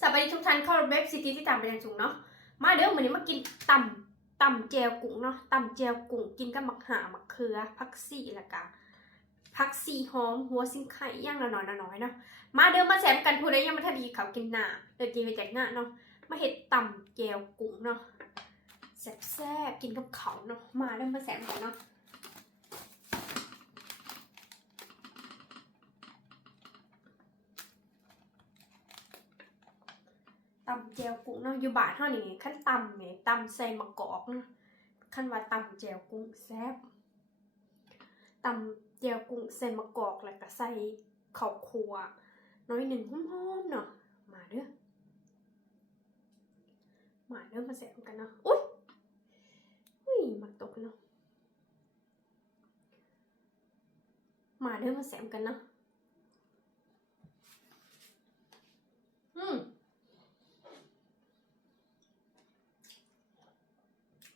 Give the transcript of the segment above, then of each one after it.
สวัสดีทุกท่านเข้าเว็บซิตี้ที่ตามไปอย่างสูงเนาะมาเด้อมื้อนี้มากินตำแจ่วกุ้งเนาะตำแจ่วกุ้งกินกับมะข่ามะเขือผักชีแล้วก็ผักชีหอมหัวสิงไข่ย่างน้อยๆเนาะมาเด้อมาแซ่บกันผู้ใดยังบ่ทันได้ข้าวกินหน้าเด้อกินไปจากหน้าเนาะมาเฮ็ดตำแจ่วกุ้งเนาะแซ่บๆกินกับข้าวเนาะมาเด้อมาแซ่บกันเนาะตำแจ่วกุ้งเนาะอยู่บ้านเฮานี่คันตำนี่ตำใส่มะกอกเนาะคันว่าตำแจ่วกุ้งแซ่บตำแจ่วกุ้งใส่มะกอกแล้วก็ใส่ข้าวคั่วน้อยหนึ่งหอมๆเนาะมาเด้อมาแซ่บกันเนาะอุ๊ยมักตกเนาะมาเด้อมาแซ่บกันเนาะ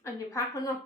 อันนี้พักเนาะ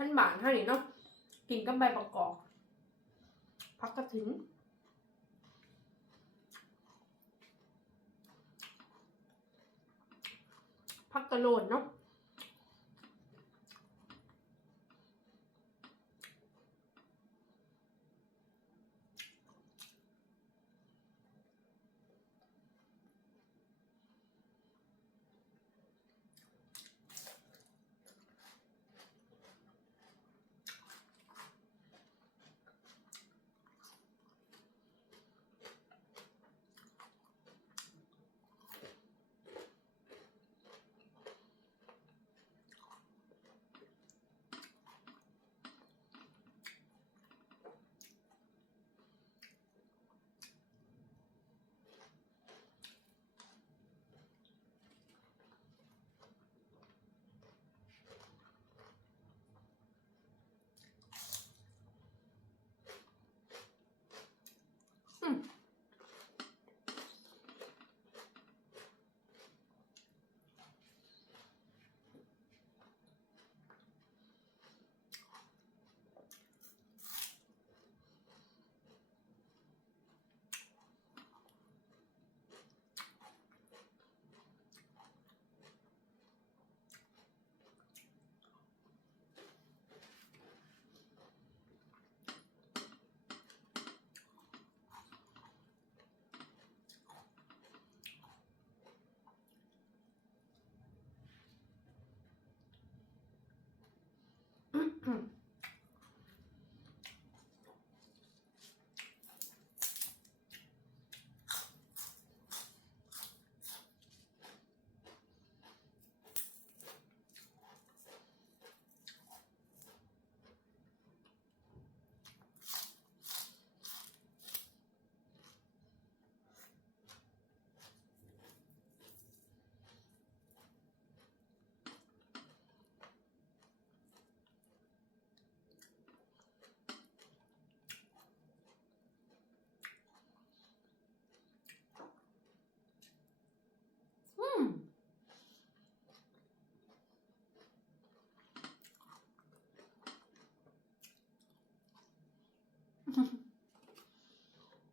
ขั้นบานเท่านี้เนาะกินกับใบประกอบผักกระถินผักกระโหลนเนาะ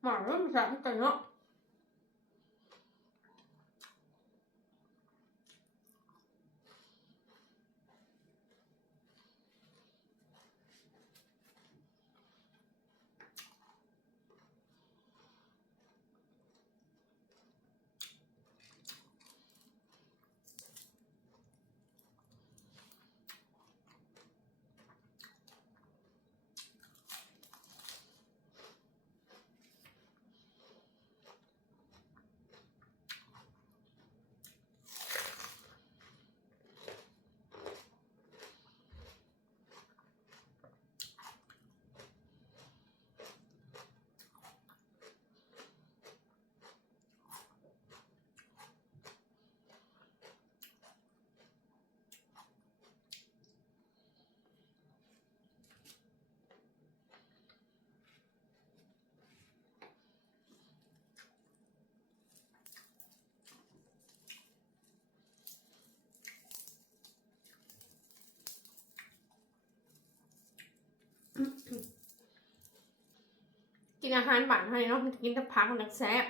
หมาเริ่มแสบกันเนาะกินอาหารบ้านให้เนาะกินแต่ผักมันแซ่บ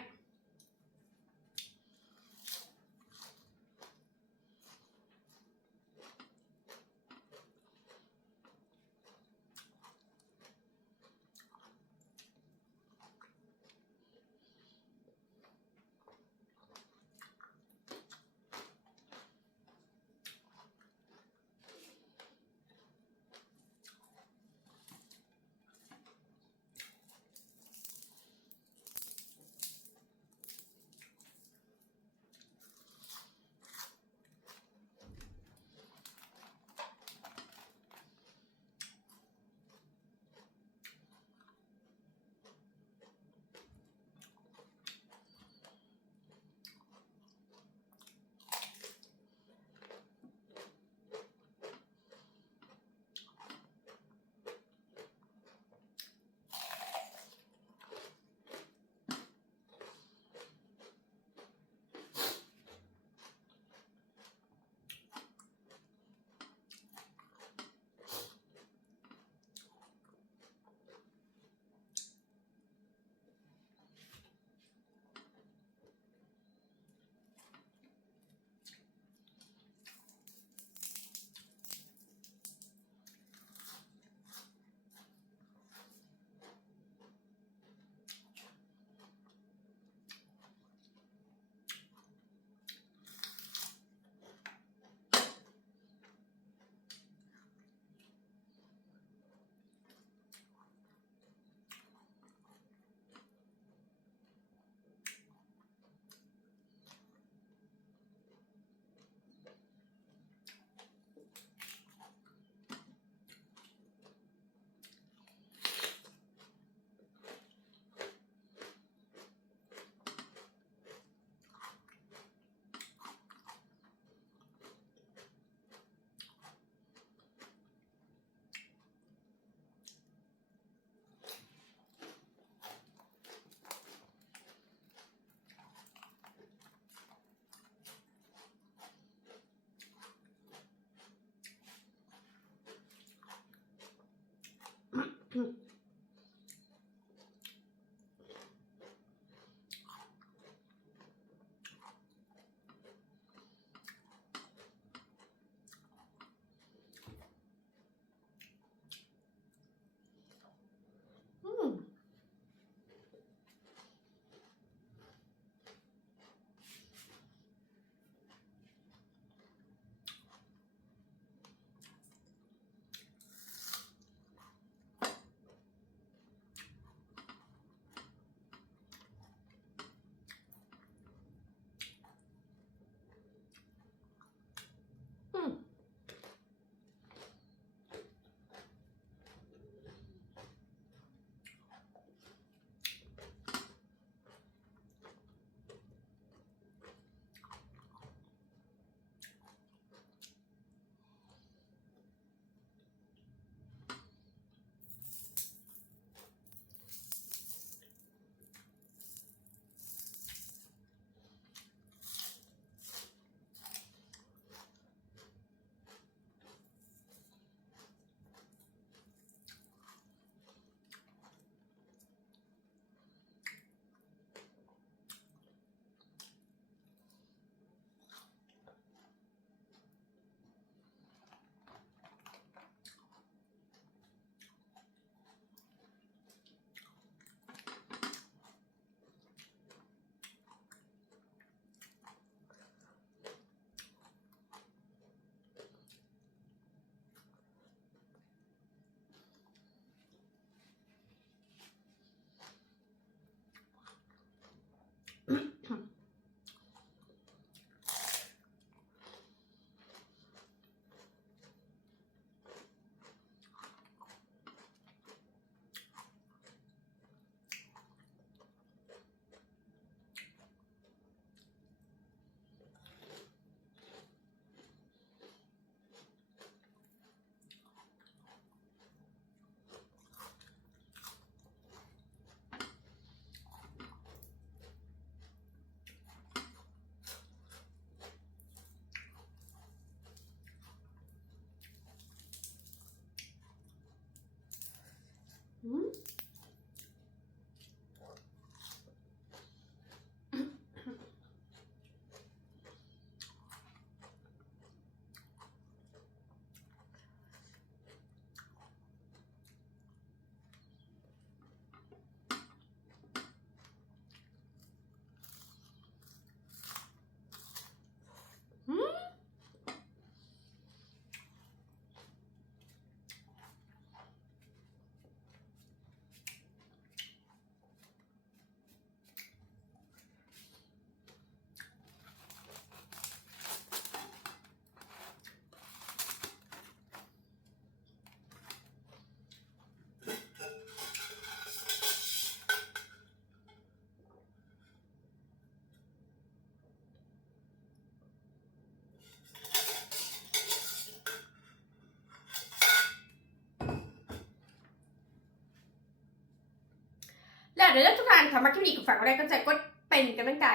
แล้วเดี๋ยวทุกท่านค่ะมาคลิปนี้ก็ฝากไว้ก็จะกดเป็นกำลังใจ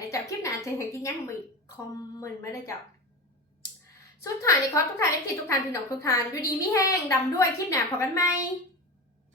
ในเจ้าคลิปหน้าจะเห็นที่ยังมีคอมเมนต์มาได้เจ้าสุดท้ายนี้ขอทุกท่านได้ติดทุกท่านพี่น้องทุกท่านอยู่ดีมีแห้งดำด้วยคลิปหน้าพบกันใหม่